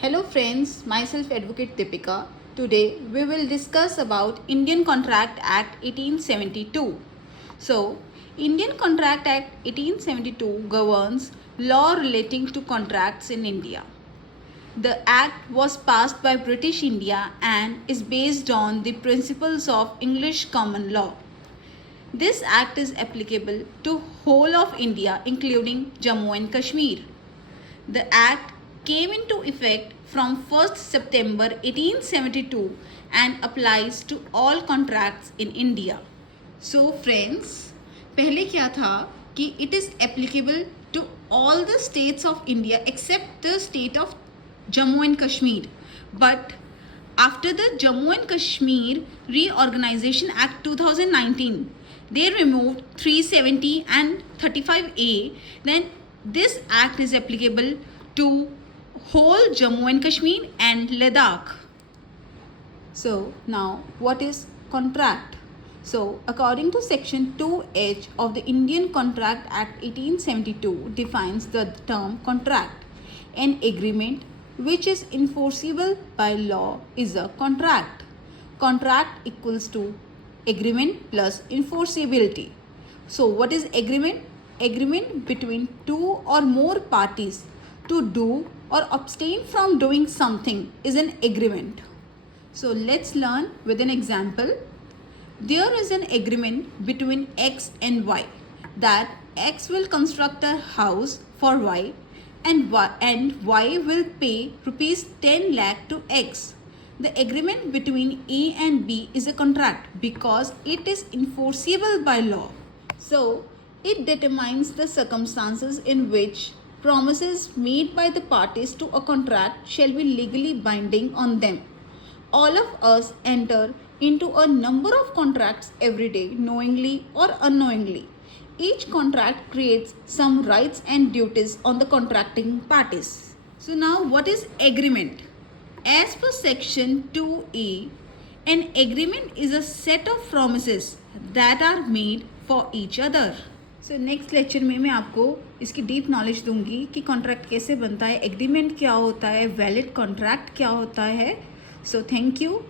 Hello friends, myself Advocate Deepika. Today we will discuss about Indian Contract Act 1872. So, Indian Contract Act 1872 governs law relating to contracts in India. The act was passed by British India and is based on the principles of English common law. This act is applicable to whole of India including Jammu and Kashmir. The act came into effect from 1st September 1872 and applies to all contracts in India. So friends, पहले क्या था कि it is applicable to all the states of India except the state of Jammu and Kashmir. But after the Jammu and Kashmir Reorganization Act 2019, they removed 370 and 35A. Then this act is applicable to whole Jammu and Kashmir and Ladakh. So now what is contract? So according to section 2H of the Indian Contract Act 1872 defines the term contract. An agreement which is enforceable by law is a contract. Contract equals to agreement plus enforceability. So what is agreement? Agreement between two or more parties to do or abstain from doing something is an agreement. So let's learn with an example. There is an agreement between X and Y that X will construct a house for Y and Y will pay rupees 10 lakh to X. The agreement between A and B is a contract because it is enforceable by law. So it determines the circumstances in which promises made by the parties to a contract shall be legally binding on them. All of us enter into a number of contracts every day, knowingly or unknowingly. Each contract creates some rights and duties on the contracting parties. So now what is agreement? As per section 2E, an agreement is a set of promises that are made for each other. So next lecture में मैं आपको इसकी deep knowledge दूंगी कि contract कैसे बनता है, agreement क्या होता है, वैलिड कॉन्ट्रैक्ट क्या होता है. So thank you.